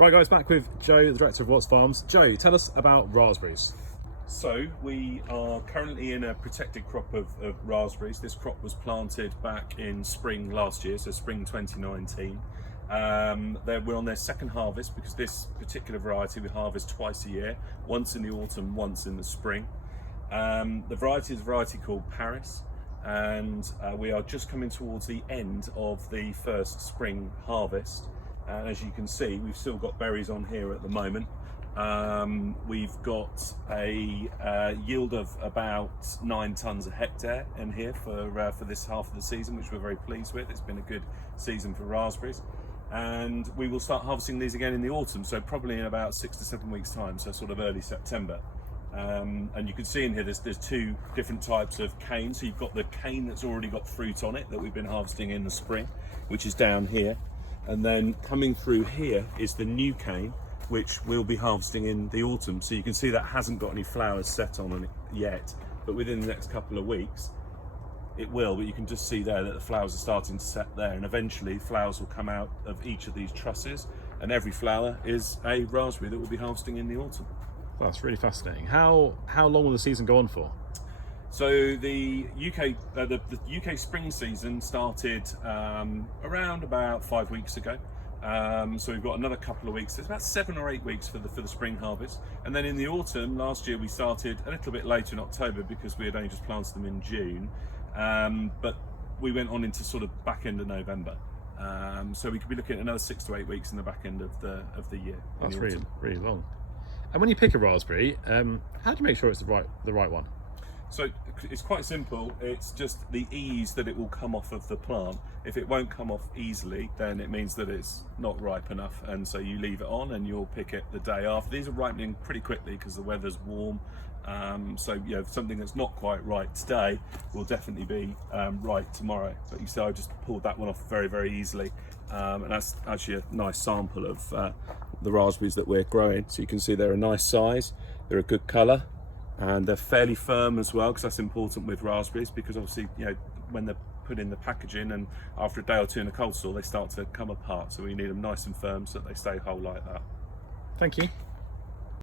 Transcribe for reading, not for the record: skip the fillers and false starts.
Right guys, back with Joe, the director of Watts Farms. Joe, tell us about raspberries. So we are currently in a protected crop of raspberries. This crop was planted back in spring last year, so spring 2019. We're on their second harvest because this particular variety we harvest twice a year, once in the autumn, once in the spring. The variety is a variety called Paris, and we are just coming towards the end of the first spring harvest. And as you can see, we've still got berries on here at the moment. We've got a yield of about 9 tonnes a hectare in here for this half of the season, which we're very pleased with. It's been a good season for raspberries, and we will start harvesting these again in the autumn, so probably in about 6 to 7 weeks time, so sort of early September. And you can see in here there's two different types of cane. So you've got the cane that's already got fruit on it that we've been harvesting in the spring, which is down here, and then coming through here is the new cane, which we'll be harvesting in the autumn. So you can see that hasn't got any flowers set on it yet, but within the next couple of weeks it will. But you can just see there that the flowers are starting to set there, and eventually flowers will come out of each of these trusses, and every flower is a raspberry that we'll be harvesting in the autumn. That's really fascinating. How long will the season go on for? So the UK spring season started around about 5 weeks ago. So we've got another couple of weeks. It's about 7 or 8 weeks for the spring harvest, and then in the autumn last year we started a little bit later in October because we had only just planted them in June, but we went on into sort of back end of November. So we could be looking at another 6 to 8 weeks in the back end of the year. That's really long. And when you pick a raspberry, how do you make sure it's the right one? So it's quite simple. It's just the ease that it will come off of the plant. If it won't come off easily, then it means that it's not ripe enough, and so you leave it on and you'll pick it the day after. These are ripening pretty quickly because the weather's warm. So you know, something that's not quite right today will definitely be right tomorrow. But you see, I just pulled that one off very easily, and that's actually a nice sample of the raspberries that we're growing. So you can see they're a nice size, they're a good colour, and they're fairly firm as well, because that's important with raspberries, because obviously, you know, when they're put in the packaging and after a day or two in the cold store, they start to come apart. So we need them nice and firm so that they stay whole like that. Thank you.